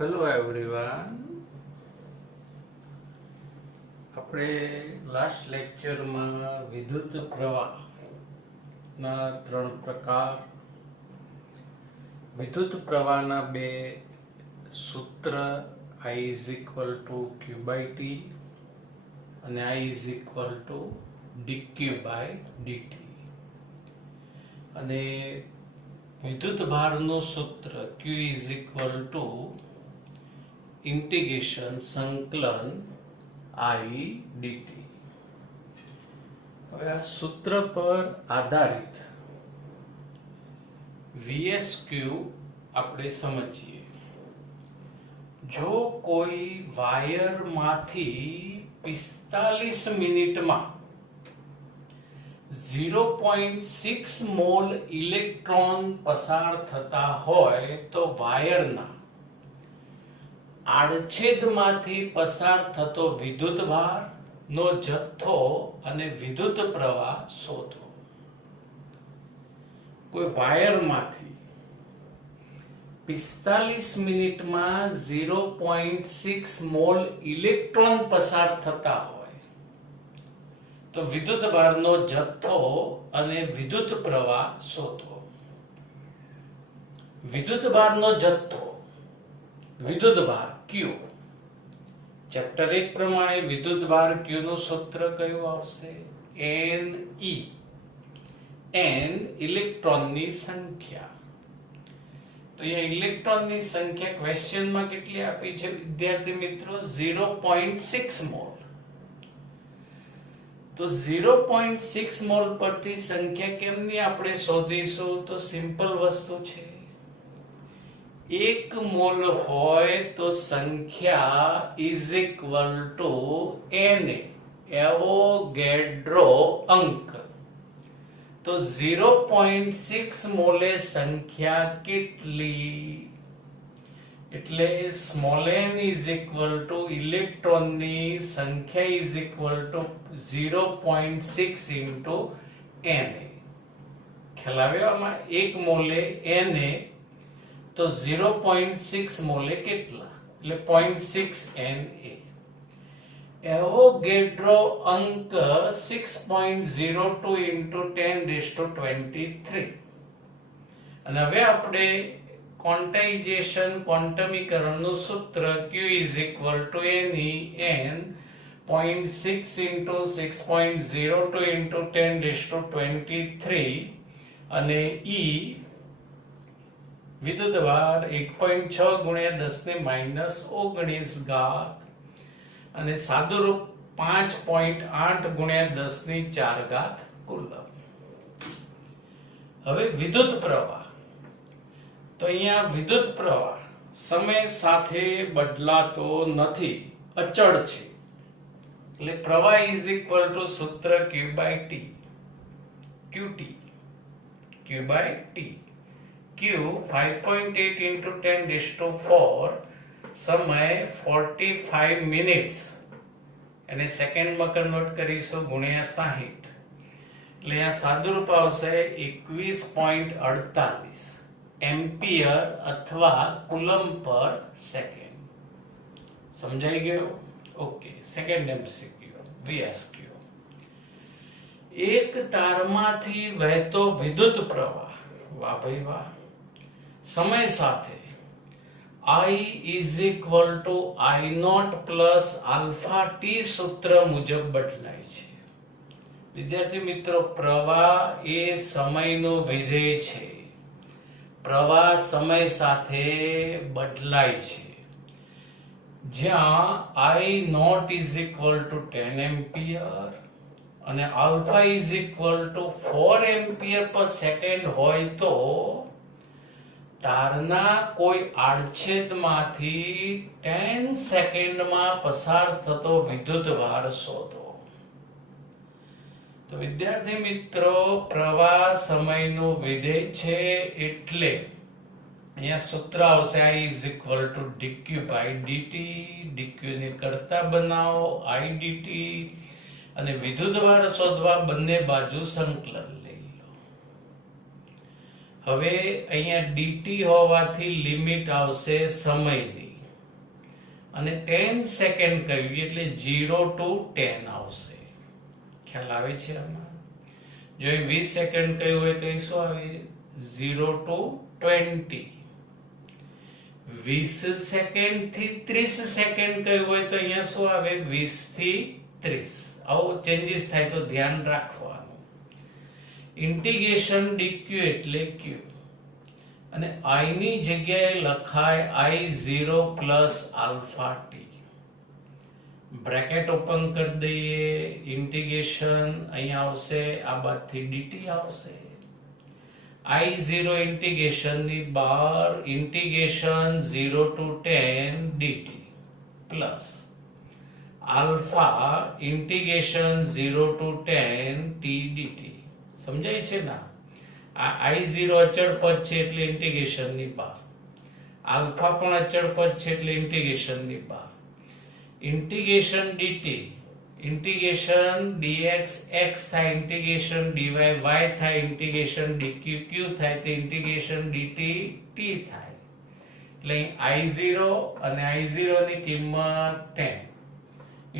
Hello everyone. આપણે last લેક્ચરમાં વિદ્યુત પ્રવાહના 3 પ્રકાર, વિદ્યુત પ્રવાહના 2 સૂત્ર, I is equal to Q by T અને I is equal to dQ by dt, અને વિદ્યુત ભારનું સૂત્ર Q is equal to integration संकलन I dt. હવે આ સૂત્ર પર આધારિત VSQ આપણે સમજીએ. જો કોઈ વાયરમાંથી 45 મિનિટમાં 0.6 મોલ ઇલેક્ટ્રોન પસાર થતા હોય તો વાયરના આડછેદમાંથી પસાર થતો વિદ્યુતભાર નો જથ્થો અને વિદ્યુત પ્રવાહ શોધો. કોઈ વાયરમાંથી 45 મિનિટમાં 0.6 મોલ ઇલેક્ટ્રોન પસાર થતા હોય તો વિદ્યુતભારનો જથ્થો અને વિદ્યુત પ્રવાહ શોધો. વિદ્યુતભારનો જથ્થો, વિદ્યુતભાર Q. ચેપ્ટર 1 પ્રમાણે વિદ્યુતભાર Q નું સૂત્ર કયું આવશે? Ne. n ઇલેક્ટ્રોનની સંખ્યા. તો અહીંયા ઇલેક્ટ્રોનની સંખ્યા ક્વેશ્ચનમાં કેટલી આપી છે વિદ્યાર્થી મિત્રો? 0.6 મોલ. તો 0.6 મોલ પરથી સંખ્યા કેમની આપણે શોધીશું? તો સિમ્પલ વસ્તુ છે. 1 મોલ હોય તો સંખ્યા is equal to Na, Avogadro અંક. તો 0.6 મોલે સંખ્યા કેટલી? એટલે small n is equal to ઇલેક્ટ્રોનની સંખ્યા is equal to 0.6 into Na. ખ્યાલ આવ્યો આમાં? 1 મોલે Na તો 0.6 મોલે કેટલા? એટલે 0.6 Na. એવોગેડ્રો અંક 6.02 into 10⁻23. અને હવે આપણે ક્વોન્ટાઇઝેશન સૂત્ર Q is equal to Ne n 0.6 into 6.02 into 10⁻23 અને E વિદ્યુતભાર 1.6 ગુણ્યા 10⁻−19 ઘાત અને સાદુરૂપ 5.8 ગુણ્યા 10⁴ ઘાત કુલમ. હવે વિદ્યુત પ્રવાહ. તો અહીંયા વિદ્યુત પ્રવાહ સમય સાથે બદલાતો નથી, અચળ છે. એટલે પ્રવાહ is equal to સૂત્ર Q by T, QT, Q by T. Q 5.8 into 10⁴, સમય 45 મિનિટ્સ, અને સેકન્ડમાં કન્વર્ટ કરીશું ગુણ્યા 60. એટલે અહીંયા સાદુરૂપ આવશે 21.48 એમ્પિયર અથવા કુલમ પર સેકન્ડ. સમજાઈ ગયો? ઓકે. Second MCQ VSQ. એક તારમાંથી વહેતો વિદ્યુત પ્રવાહ, વાહ ભાઈ વાહ, સમય સાથે I is equal to I0 plus alpha t સૂત્ર મુજબ બદલાય છે. વિદ્યાર્થી મિત્રો, પ્રવાહ એ સમયનું વિધેય છે. પ્રવાહ સમય સાથે બદલાય છે. જ્યાં I0 is equal to 10 ampere અને alpha is equal to 4 ampere પર સેકન્ડ હોય તો તારના કોઈ આડછેદમાંથી 10 સેકન્ડમાં પસાર થતો વિદ્યુતભાર શોધો. તો વિદ્યાર્થી મિત્રો, પ્રવાહ સમયનું વિધેય છે, એટલે અહીંયા સૂત્ર આવશે I is equal to dQ by dt. dq ને કરતા બનાવો I dt, અને વિદ્યુતભાર શોધવા બંને બાજુ સંકલન લઈ લો. હવે અહીંયા dt હોવાથી લિમિટ આવશે સમયની, અને 10 સેકન્ડ કહ્યું એટલે 0 to 10 આવશે. ખ્યાલ આવે છે આમાં? જો 20 સેકન્ડ કહ્યું હોય તો એ શું આવે? 0 to 20. 20 સેકન્ડ થી 30 સેકન્ડ કહ્યું હોય તો અહીંયા શું આવે? 20 થી 30. આવો ચેન્જીસ થાય તો ધ્યાન રાખવાનું. ઇન્ટિગ્રેશન dq એટલે q અને I ની જગ્યાએ લખાય I0 plus alpha t. Bracket open કરી દઈએ. ઇન્ટિગ્રેશન અહીંયા આવશે, આ બાદથી dt આવશે. I0 ઇન્ટિગ્રેશન ની બહાર integration 0 to 10 dt plus alpha integration 0 to 10 t dt. સમજાય છે ને? આ I0 અચળ પદ છે એટલે ઇન્ટિગ્રેશન ની બહાર. આલ્ફા પણ અચળ પદ છે એટલે ઇન્ટિગ્રેશન ની બહાર. Integration dt, integration dx x થાય, ઇન્ટિગ્રેશન dy y થાય, ઇન્ટિગ્રેશન dq q થાય, તો ઇન્ટિગ્રેશન dt t થાય. એટલે I0 અને I0 ની કિંમત 10.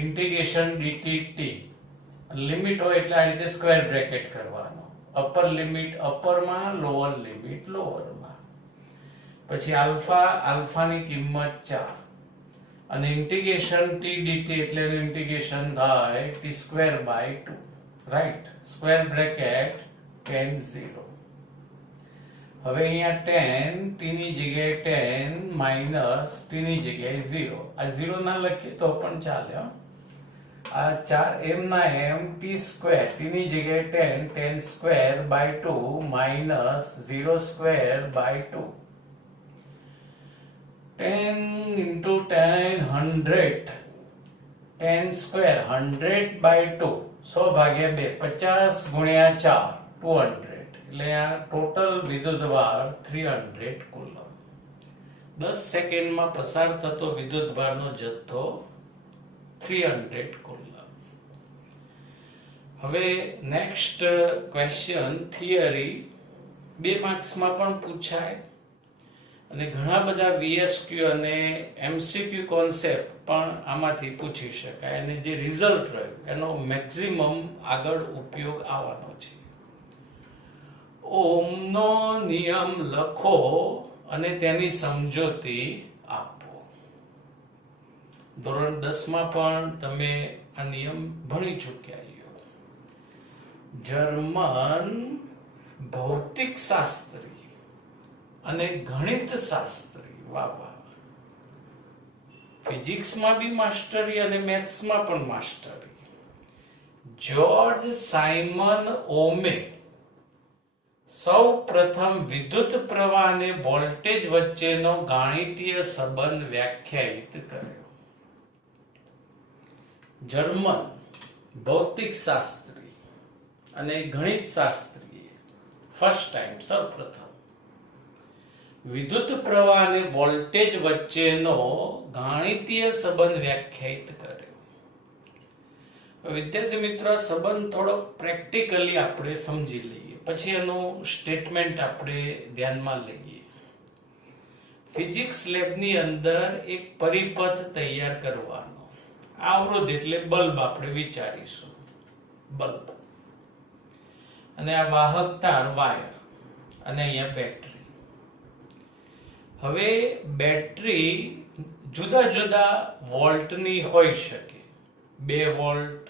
Integration dt t. લિમિટ હોય એટલે આ રીતે સ્ક્વેર બ્રેકેટ કરવાનો. અપર લિમિટ અપરમાં, લોઅર લિમિટ લોઅરમાં. પછી આલ્ફાની કિંમત 4 અને ઇન્ટિગ્રેશન t dt એટલે ઇન્ટિગ્રેશન થાય t square by 2. Right? Square bracket 10 0. હવે અહીંયા 10 t ની જગ્યાએ 10 માઈનસ t ની જગ્યાએ 0. આ 0 ના લખીએ તો પણ ચાલે. આ 4 m ના m t સ્ક્વેર, t ની જગ્યાએ 10, 10 square by 2 minus 0 square by 2. 10 into 10 100. 10 square 100 by 2 100 ભાગ્યા 2 50 ગુણ્યા 4 200. એટલે આ ટોટલ વિદ્યુતભાર 300 કુલમ. 10 સેકન્ડમાં પસાર થતો વિદ્યુતભારનો જથ્થો 300 કુલમ. હવે નેક્સ્ટ ક્વેશ્ચન થિયરી 2 માર્ક્સમાં પણ પૂછાય અને ઘણા બધા VSQ અને MCQ કોન્સેપ્ટ પણ આમાંથી પૂછી શકાય અને જે રિઝલ્ટ રહ્યું એનો મેક્સિમમ આગળ ઉપયોગ આવવાનો છે. ઓહમનો નિયમ લખો અને તેની સમજૂતી આપો. ધોરણ 10 માં પણ તમે આ નિયમ ભણી ચૂક્યા છો. જર્મન ભૌતિક શાસ્ત્રી અને ગણિત શાસ્ત્રી, વાહ વાહ, ફિઝિક્સમાં બી માસ્ટરી અને મેથ્સમાં પણ માસ્ટરી, જ્યોર્જ સાયમન ઓમે સૌ પ્રથમ વિદ્યુત પ્રવાહ અને વોલ્ટેજ વચ્ચેનો ગાણિતીય સંબંધ વ્યાખ્યાયિત કર્યો. જર્મન ભૌતિક શાસ્ત્રી અને ગણિત શાસ્ત્રીએ ફર્સ્ટ ટાઈમ સૌપ્રથમ વિદ્યુત પ્રવાહ અને વોલ્ટેજ વચ્ચેનો ગાણિતીય સંબંધ વ્યાખ્યાયિત કર્યો. વિદ્યાર્થી મિત્રો, સંબંધ થોડો પ્રેક્ટિકલી આપણે સમજી લઈએ, પછી એનું સ્ટેટમેન્ટ આપણે ધ્યાનમાં લઈએ. ફિઝિક્સ લેબની અંદર એક પરિપથ તૈયાર કરવાનો. અવરોધ એટલે બલ્બ આપણે વિચારીશું, બલ્બ. અને આ વાહક તાર વાયર અને અહીંયા બેટરી. હવે બેટરી જુદા જુદા વોલ્ટની હોઈ શકે. 2 volt,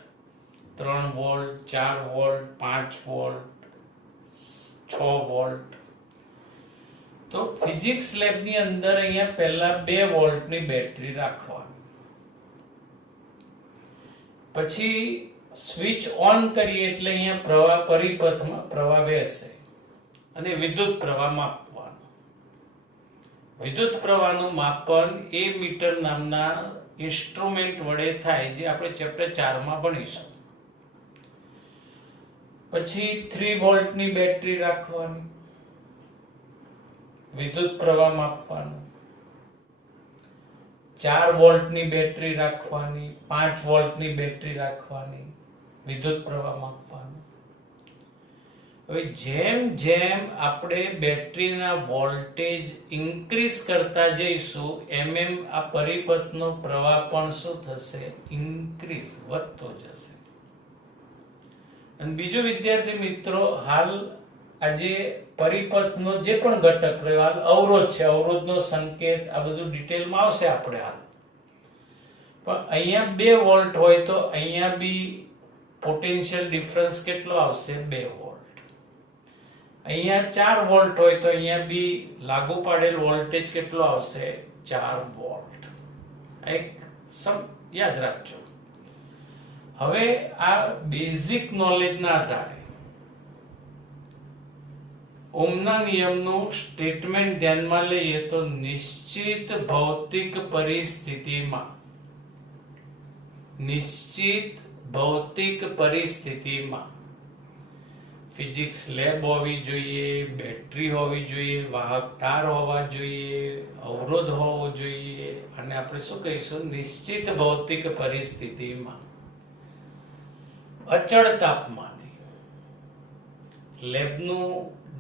3 volt, 4 volt, 5 volt, 6 volt. તો ફિઝિક્સ લેબની અંદર અહીંયા પહેલા 2 વોલ્ટની બેટરી રાખવાની. પછી સ્વિચ ઓન કરીએ એટલે અહીંયા પ્રવાહ પરિપથમાં પ્રવાહ વહેશે અને વિદ્યુત પ્રવાહ માપવાનો. વિદ્યુત પ્રવાહનું માપન એ મીટર નામના ઇન્સ્ટ્રુમેન્ટ વડે થાય, જે આપણે ચેપ્ટર 4 માં ભણીશું. પછી 3 વોલ્ટની બેટરી રાખવાની, વિદ્યુત પ્રવાહ માપવાનો. 4 વોલ્ટની બેટરી રાખવાની, 5 વોલ્ટની બેટરી રાખવાની, વિદ્યુત પ્રવાહ માપવાનો. હવે જેમ જેમ આપણે બેટરીના વોલ્ટેજ ઇન્ક્રીઝ કરતા જઈશું એમ એમ આ પરિપથનો પ્રવાહ પણ શું થશે? ઇન્ક્રીઝ, વધતો જશે. અને બીજું વિદ્યાર્થી મિત્રો, હાલ આજે પરિપથનો જે પણ ઘટક રહ્યો, હાલ અવરોધ છે, અવરોધનો સંકેત, આ બધું ડિટેલમાં આવશે આપણે હાલ. પણ અહીંયા 2 વોલ્ટ હોય તો અહીંયા બી પોટેન્શિયલ ડિફરન્સ કેટલો આવશે? 2 વોલ્ટ. અહીંયા 4 વોલ્ટ હોય તો અહીંયા બી લાગુ પાડેલ વોલ્ટેજ કેટલો આવશે? 4 વોલ્ટ. એક યાદ રાખજો. હવે આ બેઝિક નોલેજના આધારે ઓહમના નિયમનું સ્ટેટમેન્ટ ધ્યાનમાં લઈએ તો નિશ્ચિત ભૌતિક પરિસ્થિતિમાં ફિઝિક્સ લેબ હોવી જોઈએ, બેટરી હોવી જોઈએ, વાહક તાર હોવા જોઈએ, અવરોધ હોવો જોઈએ, અને આપણે શું કહીશું? નિશ્ચિત ભૌતિક પરિસ્થિતિમાં અચળ તાપમાને લેબનું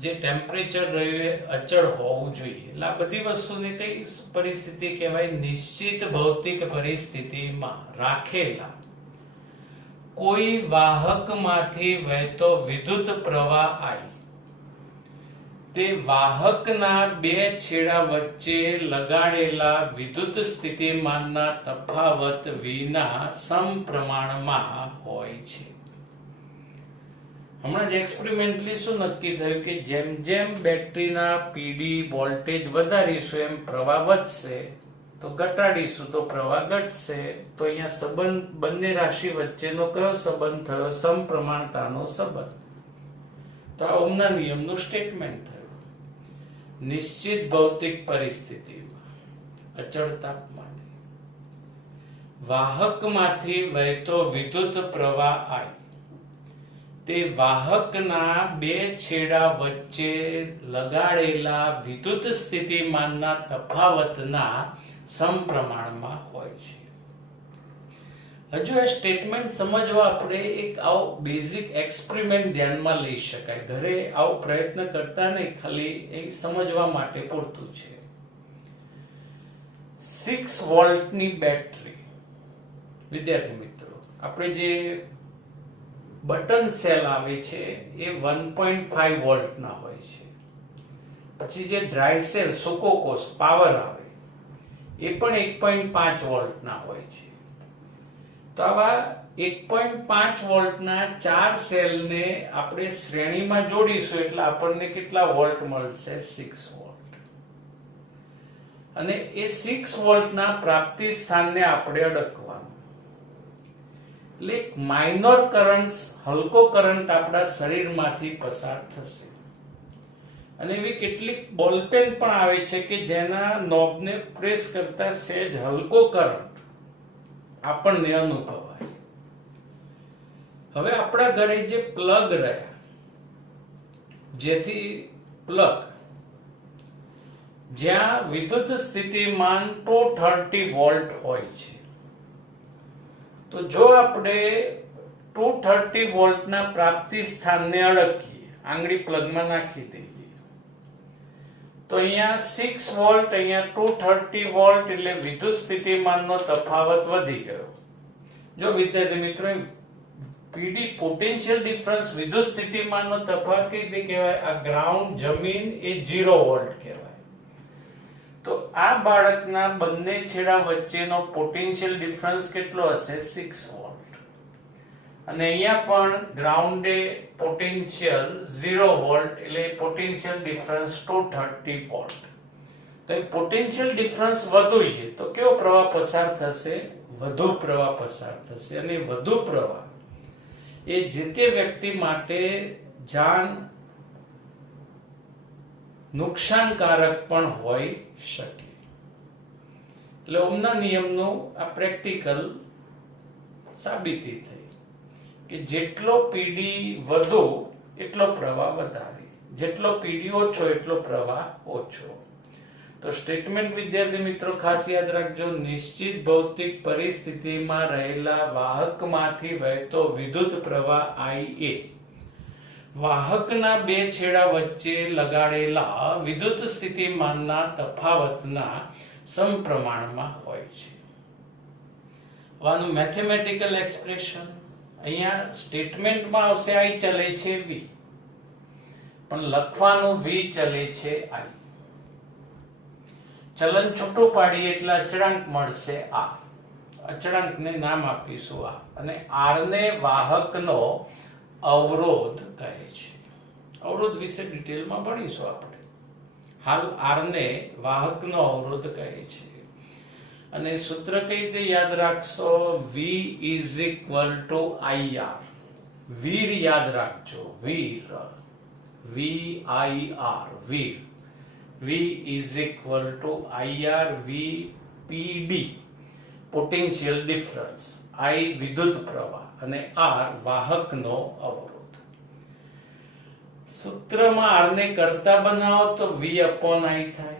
જે ટેમ્પરેચર રહ્યું એ અચળ હોવું જોઈએ. એટલે આ બધી વસ્તુને કઈ પરિસ્થિતિ કહેવાય? નિશ્ચિત ભૌતિક પરિસ્થિતિમાં રાખેલા કોઈ વાહકમાંથી વહેતો વિદ્યુત પ્રવાહ I તે વાહકના 2 છેડા વચ્ચે લગાડેલા વિદ્યુત સ્થિતિમાનના તફાવત વિના સમપ્રમાણમાં હોય છે. હમણાં જ એક્સપેરિમેન્ટલી શું નક્કી થયું કે જેમ જેમ બેટરીના પીડી વોલ્ટેજ વધારીશું એમ પ્રવાહ વધશે, તો ઘટાડીશું તો પ્રવાહ ઘટશે. તો અહીંયા સંબંધ, બંને રાશિ વચ્ચેનો કયો સંબંધ થયો? સમપ્રમાણતાનો સંબંધ. તો આ ઓહમના નિયમનું સ્ટેટમેન્ટ થયું. નિશ્ચિત ભૌતિક પરિસ્થિતિમાં અચળ તાપમાને વાહકમાંથી વહેતો વિદ્યુત પ્રવાહ I તે વાહકના 2 છેડા વચ્ચે લગાડેલા વિદ્યુત સ્થિતિમાનના તફાવતના સમપ્રમાણમાં હોય છે. હજુ આ સ્ટેટમેન્ટ સમજવા આપણે એક આવો બેઝિક એક્સપેરિમેન્ટ ધ્યાનમાં લઈ શકાય. ઘરે આવો પ્રયત્ન કરતા નહીં, ખાલી એ સમજવા માટે પૂરતું છે. 6 વોલ્ટની બેટરી, વિદ્યાર્થી મિત્રો, આપણે જે બટન સેલ આવે છે એ 1.5 વોલ્ટના હોય છે. પછી જે ડ્રાય સેલ, સૂકો કોષ, પાવર આવે એ પણ 1.5 વોલ્ટના હોય છે. તો આવા 1.5 વોલ્ટના 4 સેલને આપણે શ્રેણીમાં જોડીશું એટલે આપણને કેટલા વોલ્ટ મળશે? 6 વોલ્ટ. અને એ 6 વોલ્ટના પ્રાપ્તિ સ્થાનને આપણે અડકવાનું. એટલે એક માઇનોર કરન્ટ, હલકો કરંટ આપણા શરીરમાંથી પસાર થશે. અને એવી કેટલીક બોલપેન પણ આવે છે કે જેના નોબને પ્રેસ કરતા સહેજ હલકો કરંટ આપણને અનુભવાય. હવે આપણા ઘરે જે પ્લગ રહ્યા, જેથી પ્લગ જ્યાં વિદ્યુત સ્થિતિમાન 230 વોલ્ટ હોય છે, તો જો આપણે 230 વોલ્ટના પ્રાપ્તિ સ્થાનને અડકીએ, આંગળી પ્લગમાં નાખી દઈએ, તો અહીંયા 6 વોલ્ટ, અહીંયા 230 વોલ્ટ, એટલે વિદ્યુત સ્થિતિમાનનો તફાવત વધી ગયો. જો વિદ્યાર્થી મિત્રો, પીડી પોટેન્શિયલ ડિફરન્સ વિદ્યુત સ્થિતિમાનનો તફાવત કઈ રીતે કહેવાય? આ ગ્રાઉન્ડ, જમીન એ 0 વોલ્ટ કહેવાય. તો આ બાળકના બંને છેડા વચ્ચેનો પોટેન્શિયલ ડિફરન્સ કેટલો હશે? 6 વોલ્ટ. અને અહીંયા પણ ગ્રાઉન્ડે પોટેન્શિયલ 0 વોલ્ટ, એટલે પોટેન્શિયલ ડિફરન્સ 230 વોલ્ટ. તો એ પોટેન્શિયલ ડિફરન્સ વધુ છે તો કેવો પ્રવાહ પસાર થશે? વધુ પ્રવાહ પસાર થશે. અને વધુ પ્રવાહ એ જે તે વ્યક્તિ માટે જાન નુકસાનકારક પણ હોઈ શકે. એટલે ઓહમના નિયમનું આ પ્રેક્ટિકલ સાબિતી થઈ કે જેટલો પીડી વધુ એટલો પ્રવાહ વધારે, જેટલો પીડી ઓછો એટલો પ્રવાહ ઓછો. તો સ્ટેટમેન્ટ વિદ્યાર્થી મિત્રો ખાસ યાદ રાખજો, નિશ્ચિત ભૌતિક પરિસ્થિતિમાં રહેલા વાહકમાંથી વહેતો વિદ્યુત પ્રવાહ IA વાહકના બે છેડા વચ્ચે લગાડેલા વિદ્યુત સ્થિતિમાનના તફાવતના સમપ્રમાણમાં હોય છે. આનું મેથેમેટિકલ એક્સપ્રેશન અહીંયા સ્ટેટમેન્ટમાં આવશે I ચલે છે V, પણ લખવાનું V ચલે છે I. ચલન છૂટું પાડીએ એટલે અચળાંક મળશે R. અચળાંકને નામ આપીશું R, અને R ને વાહકનો અવરોધ કહે છે. અવરોધ વિશે ડિટેલમાં ભણીશું આપણે. હાલ R ને વાહકનો અવરોધ કહે છે. અને સૂત્ર કઈ રીતે યાદ રાખશો? V is equal to IR. વીર યાદ રાખજો, વીર, VIR, Veer. V is equal to IR VPD, potential difference. I વિદ્યુત પ્રવાહ અને R વાહકનો અવરોધ. સૂત્રમાં R ને કરતા બનાવો તો V upon I થાય,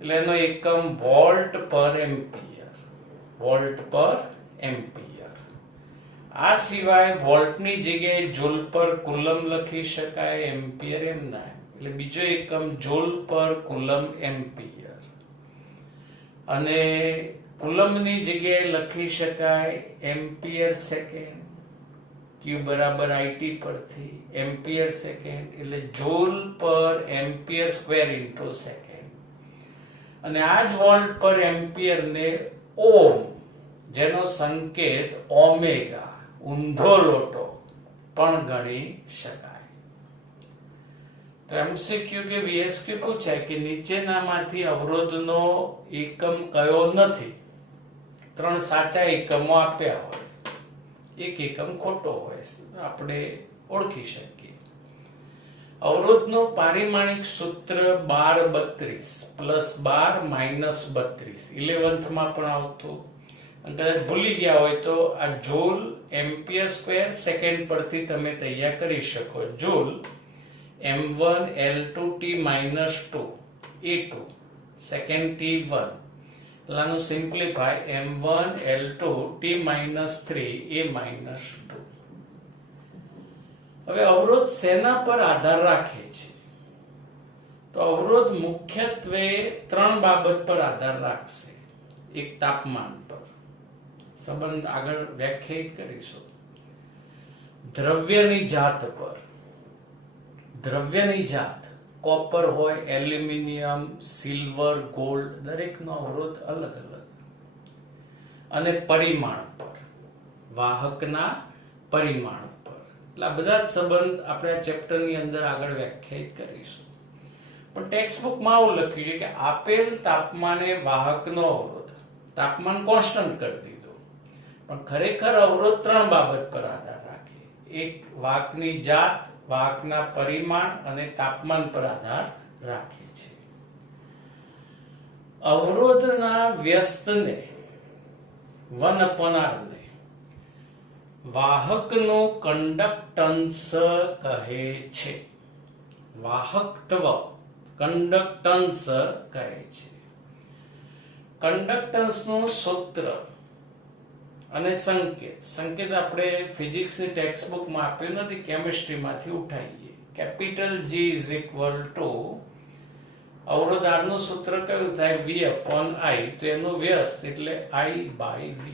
એટલે એનો એકમ વોલ્ટ પર એમ્પિયર, વોલ્ટ પર એમ્પિયર. આ સિવાય વોલ્ટની જગ્યાએ જૂલ પર કુલમ લખી શકાય, એમ્પિયર એમ ના, એટલે બીજો એકમ જૂલ પર કુલમ એમ્પિયર. અને કુલમની જગ્યાએ લખી શકાય એમ્પિયર સેકન્ડ, Q બરાબર IT પરથી એમ્પિયર સેકન્ડ, એટલે જૂલ પર એમ્પિયર સ્ક્વેર ઇન્ટુ સેકન્ડ. અને આ જ વોલ્ટ પર એમ્પિયર ને ઓમ, જેનો સંકેત ઓમેગા, ઊંધો લોટો, પણ ગણી શકાય. તો MCQ કે VSQ પૂછાય કે નીચેનામાંથી અવરોધનો એકમ કયો નથી? 3 સાચા એકમો આપ્યા હોય, એક એકમ ખોટો હોય, આપણે ઓળખી શકીએ. અવરોધનું પારિમાણિક સૂત્ર 1232 પ્લસ 12 માઇનસ 32 11th માં પણ આવતું. કદાચ ભૂલી ગયા હોય તો આ જૂલ એમ્પિયર સ્ક્વેર સેકન્ડ પરથી તમે તૈયાર કરી શકો. Joule m1 l2 t minus 2 a2 second t1, લાનું simplify m1 l2 t minus 3 a minus 2. હવે અવરોધ શેના પર આધાર રાખે છે? તો અવરોધ મુખ્યત્વે 3 બાબત પર આધાર રાખશે. એક તાપમાન પર, સંબંધ આગળ વ્યાખ્યાયિત કરીશું. દ્રવ્યની જાત પર, દ્રવ્યની જાત, કોપર હોય, એલ્યુમિનિયમ, સિલ્વર, ગોલ્ડ, દરેકનો અવરોધ અલગ અલગ. અને પરિમાણ પર, વાહકના પરિમાણ પર. એટલે આ બધા જ સંબંધ આપણે આ ચેપ્ટરની અંદર આગળ વ્યાખ્યાયિત કરીશું. પણ ટેક્સ્ટબુકમાં આવું લખ્યું છે કે આપેલ તાપમાને વાહકનો અવરોધ, તાપમાન કોન્સ્ટન્ટ કરી દીધું, પણ ખરેખર અવરોધ 3 બાબત પર આધાર રાખે. એક વાહકની જાત, વાહકના પરિમાણ અને તાપમાન પર આધાર રાખે છે. અવરોધના વ્યસ્તને 1/R ને વાહકનું કન્ડક્ટન્સ કહે છે. વાહકત્વ, કન્ડક્ટન્સ કહે છે. કન્ડક્ટન્સનું સૂત્ર અને સંકેત, સંકેત આપણે ફિઝિક્સની ટેક્સ્ટબુકમાં આપ્યું નથી, કેમિસ્ટ્રીમાંથી ઉઠાઈએ. Capital G is equal to અવરોધ R નું સૂત્ર કયું થાય? V upon I, તો એનું વ્યસ્ત એટલે I by V.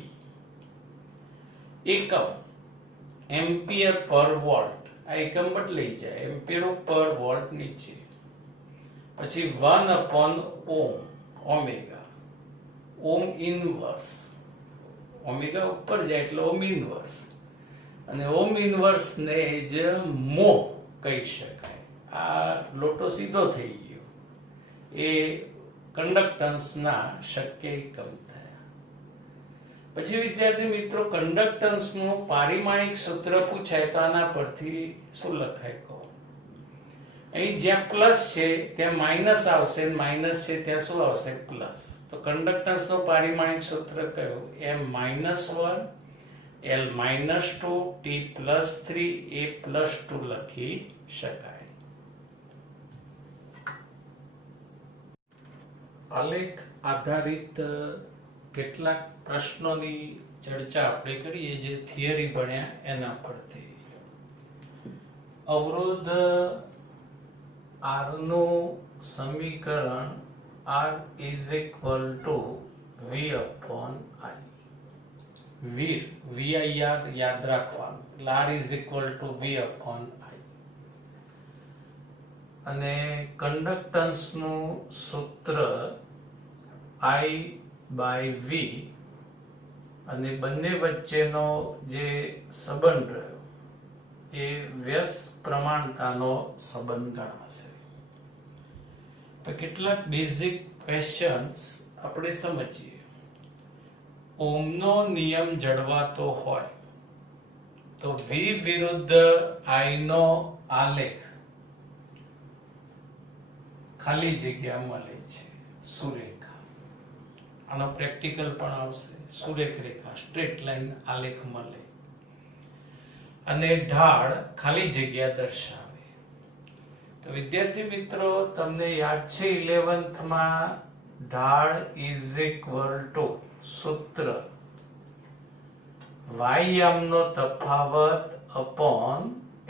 એકમ એમ્પિયર પર વોલ્ટ, આ એકમ બદલાઈ જાય, એમ્પિયર ઉપર વોલ્ટ નીચે. પછી 1/ઓહ્મ, ઓમેગા, ઓહ્મ ઇનવર્સ, ઓમેગા ઉપર જાય એટલે ઓહ્મ ઇનવર્સ, અને ઓહ્મ ઇનવર્સ ને જ મો કહી શકાય. આ લોટો સીધો થઈ ગયો, એ કન્ડક્ટન્સના શક્ય એકમ થયા. પછી વિદ્યાર્થી મિત્રો, કન્ડક્ટન્સનું પારિમાણિક સૂત્ર પૂછાય તો આના પરથી શું લખાય કહો? અહીં જ્યાં પ્લસ છે ત્યાં માઇનસ આવશે, માઇનસ છે ત્યાં શું આવશે? પ્લસ. તો કન્ડક્ટન્સનું પારિમાણિક સૂત્ર કયું? m-1 l-2 t+3 a+2 લખી શકાય. આલેખ આધારિત કેટલાક પ્રશ્નોની ચર્ચા આપણે કરીએ જે થિયરી ભણ્યા એના પરથી. અવરોધ R નું સમીકરણ R is equal to V upon I. VIR યાદ રાખવાનું. R is equal to V upon I. અને કંડક્ટન્સ નું સૂત્ર I by V અને બંને વચ્ચેનો જે સંબંધ રહ્યો એ વ્યસ્ત પ્રમાણતાનો સંબંધ ગણાશે. તો કેટલાક બેઝિક ક્વેશ્ચન્સ આપણે સમજીએ. ઓહમનો નિયમ જળવાતો હોય તો V વિરુદ્ધ I નો આલેખ ખાલી જગ્યા મળે છે સુરેખા. આનો પ્રેક્ટિકલ પણ આવશે. સુરેખ રેખા સ્ટ્રેટ લાઈન આલેખ મળે અને ઢાળ ખાલી જગ્યા દર્શાવે. તો વિદ્યાર્થી મિત્રો તમને યાદ છે 11th માં ઢાળ ઇઝ ઇક્વલ ટુ સૂત્ર y યામનો તફાવત અપોન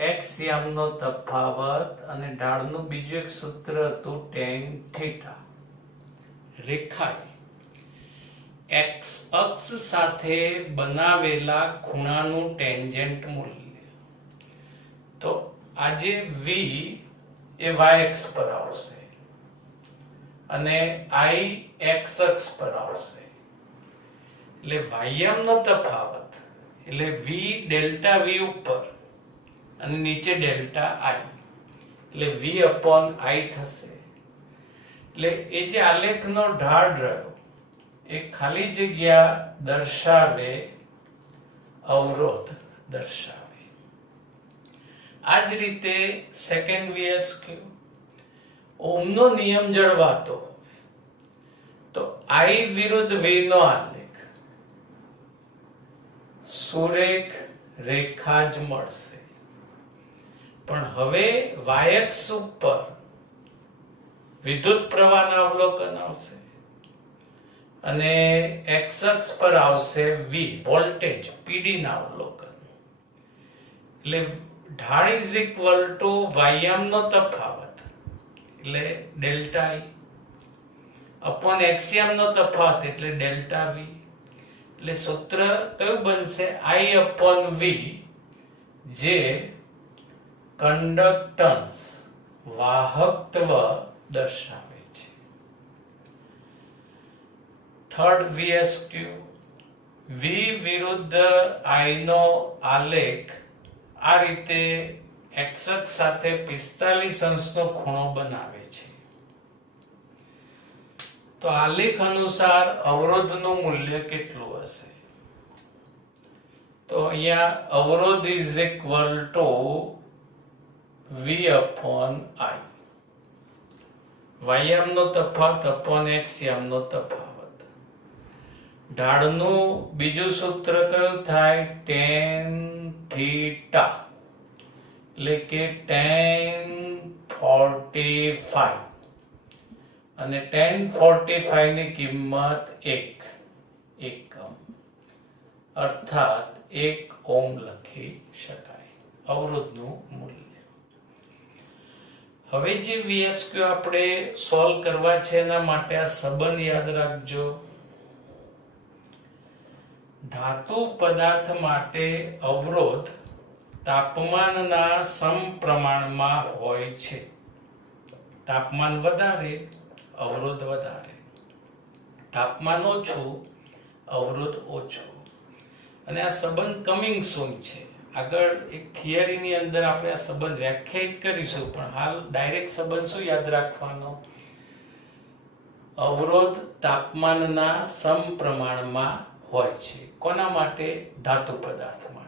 x યામનો તફાવત અને ઢાળનું બીજું એક સૂત્ર હતું tan થીટા. રેખાએ x અક્ષ સાથે બનાવેલા ખૂણાનું ટેન્જન્ટ મૂલ્ય. તો આજે v એ y અક્ષ પર આવશે અને I x અક્ષ પર આવશે. એટલે y યામનો તફાવત એટલે v ડેલ્ટા v ઉપર અને નીચે ડેલ્ટા I એટલે v upon I થશે. એટલે એ જે આલેખનો ઢાળ રહ્યો એ ખાલી જગ્યા દર્શાવે અવરોધ દર્શાવે. આ જ રીતે સેકન્ડ VSQ ઓહમનો નિયમ જળવાતો હોય તો I વિરુદ્ધ V નો આલેખ સુરેખ રેખા જ મળશે. પણ હવે y અક્ષ ઉપર વિદ્યુત પ્રવાહના અવલોકન આવશે અને x અક્ષ પર આવશે V વોલ્ટેજ PD ના અવલોકન. એટલે ઢાળ ઇઝ ઇક્વલ ટુ y યામનો તફાવત એટલે ડેલ્ટા I અપોન x યામનો તફાવત એટલે ડેલ્ટા V. એટલે સૂત્ર કયું બનશે? I upon V, જે કંડક્ટન્સ વાહકત્વ દર્શાવે છે. થર્ડ VSQ V વિરુદ્ધ I નો આલેખ આ રીતે x અક્ષ સાથે 45 અંશનો ખૂણો બનાવે છે. તો આલેખ અનુસાર અવરોધનું મૂલ્ય કેટલું હશે? તો અહીંયા અવરોધ is equal to V upon I. y યામનો તફાવત upon x યામનો તફાવત. ઢાળનું બીજું સૂત્ર કયું થાય? tan થીટા એટલે કે tan 45 અને tan 45 ની કિંમત 1 એકમ અર્થાત 1 ઓહમ લખી શકાય અવરોધનું મૂલ્ય. હવે જે VSQ આપણે સોલ્વ કરવા છે એના માટે આ સંબંધ યાદ રાખજો. ધાતુ પદાર્થ માટે અવરોધ તાપમાનના સમપ્રમાણમાં હોય છે. તાપમાન વધારે અવરોધ વધારે, તાપમાન ઓછું અવરોધ ઓછો. અને આ સંબંધ કમિંગ સૂન છે. આગળ એક થિયરીની અંદર આપણે આ સંબંધ વ્યાખ્યાયિત કરીશું, પણ હાલ ડાયરેક્ટ સંબંધ શું યાદ રાખવાનો? અવરોધ તાપમાનના સમપ્રમાણમાં હોય છે. કોના માટે? ધાતુ પદાર્થ માટે.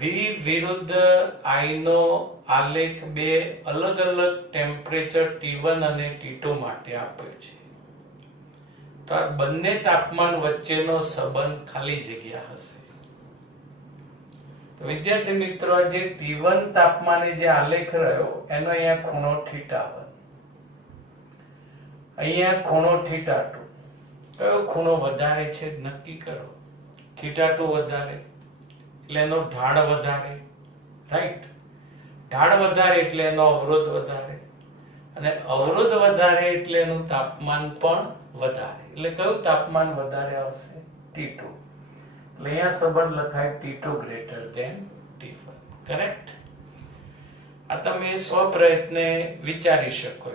V વિરુદ્ધ I નો આલેખ બે અલગ અલગ ટેમ્પરેચર T1 અને T2 માટે આપ્યો છે. તો આ બંને તાપમાન વચ્ચેનો સંબંધ ખાલી જગ્યા હશે. તો વિદ્યાર્થી મિત્રો, જે T1 તાપમાને જે આલેખ રહ્યો એનો અહીંયા ખૂણો θ1, અહીંયા ખૂણો θ2. કયો ખૂણો વધારે છે નક્કી કરો. θ2 વધારે એટલે એનો ઢાળ વધારે, રાઈટ. ઢાળ વધારે એટલે એનો અવરોધ વધારે, અને અવરોધ વધારે એટલે એનું તાપમાન પણ વધારે. એટલે કયું તાપમાન વધારે આવશે? T2. એટલે અહીંયા સંબંધ લખાય T2 greater than T1. Correct? આ તમે સ્વપ્રયત્ને વિચારી શકો.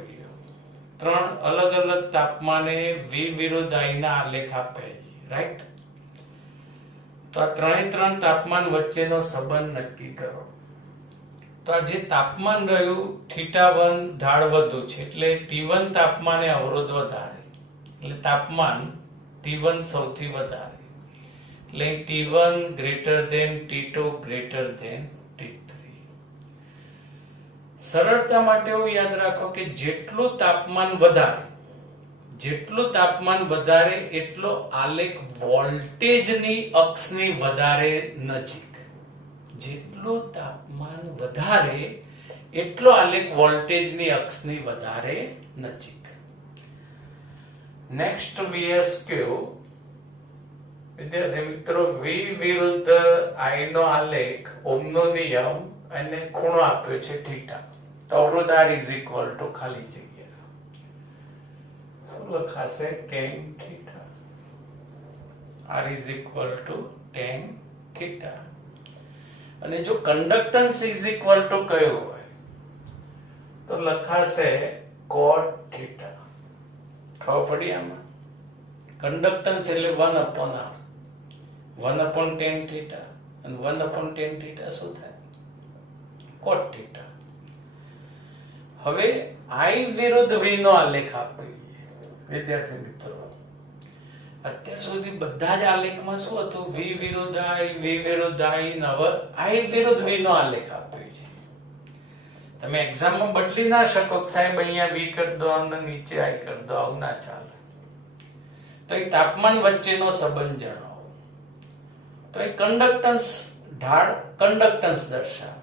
ત્રણ અલગ અલગ તાપમાને V વિરુદ્ધ I ના આલેખ આપે, રાઈટ? તો આ ત્રણ તાપમાન વચ્ચેનો સંબંધ નક્કી કરો. તો આ જે તાપમાન રહ્યું θ1 ઢાળ વધુ છે એટલે T1 તાપમાને અવરોધ વધારે, એટલે તાપમાન T1 સૌથી વધારે, એટલે T1 greater than T2 greater than T3. સરળતા માટે એવું યાદ રાખો કે જેટલું તાપમાન વધારે એટલો આલેખ વોલ્ટેજની અક્ષની વધારે નજીક. જેટલું તાપમાન વધારે એટલો આલેખ વોલ્ટેજની અક્ષની વધારે નજીક. Next VSQ. વિદ્યાર્થી મિત્રો, V વિરુદ્ધ I નો આલેખ ઓહમનો નિયમ અને ખૂણો આપ્યો છે θ. તો અવરોધ R is equal to ખાલી જગ્યા શું લખાશે? tan θ. R is equal to tan θ. અને જો કન્ડક્ટન્સ is equal to કયો હોય તો લખાશે cot θ. ખબર પડી આમાં? કન્ડક્ટન્સ એટલે 1/r, 1/tan θ, અને 1/tan θ શું થાય? cot θ. હવે I વિરુદ્ધ V નો આલેખ આપીએ. વિદ્યાર્થી મિત્રો, અત્યાર સુધી બધા જ આલેખમાં શું હતું? V વિરુદ્ધ I, V વિરુદ્ધ I, હવે I વિરુદ્ધ V નો આલેખ આપ્યો છે. તમે એક્ઝામમાં બદલી ના શકો સાહેબ અહીંયા V કરી દો અને નીચે I કરી દો, આવું ના ચાલે. તો એ તાપમાન વચ્ચેનો સંબંધ જણાવો. તો એ કન્ડક્ટન્સ ઢાળ કન્ડક્ટન્સ દર્શાવે.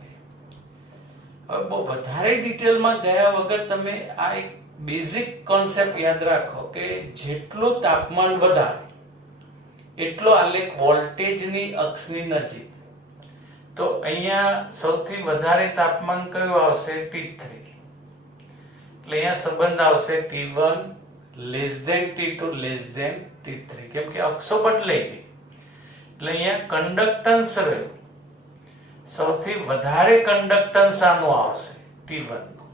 હવે બહુ વધારે ડિટેલમાં ગયા વગર તમે આ એક બેઝિક કોન્સેપ્ટ યાદ રાખો કે જેટલું તાપમાન વધારે એટલો આલેખ વોલ્ટેજની અક્ષની નજીક. તો અહીંયા સૌથી વધારે તાપમાન કયું આવશે? T3. એટલે અહીંયા સંબંધ આવશે T1 less than T2 less than T3. કેમ કે અક્ષો બદલાઈ ગઈ એટલે અહીંયા કન્ડક્ટન્સ રહ્યું. સૌથી વધારે કન્ડક્ટન્સ આનો આવશે T1 નો.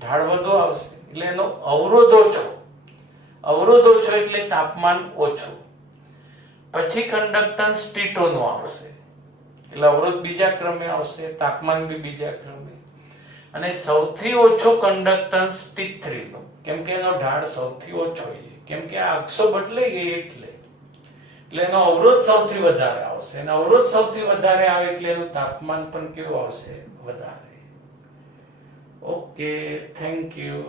ઢાળ વધુ આવશે એટલે એનો અવરોધ ઓછો એટલે તાપમાન ઓછું. પછી કન્ડક્ટન્સ T2 નો આવશે એટલે અવરોધ બીજા ક્રમે આવશે, તાપમાન બી બીજા ક્રમે. અને સૌથી ઓછો કન્ડક્ટન્સ T3 નો, કેમ કે એનો ઢાળ સૌથી ઓછો છે, કેમ કે આ અક્ષો બદલાઈ ગઈ એટલે એનો અવરોધ સૌથી વધારે આવશે, અને અવરોધ સૌથી વધારે આવે એટલે એનું તાપમાન પણ કેવું આવશે? વધારે. Okay, thank you.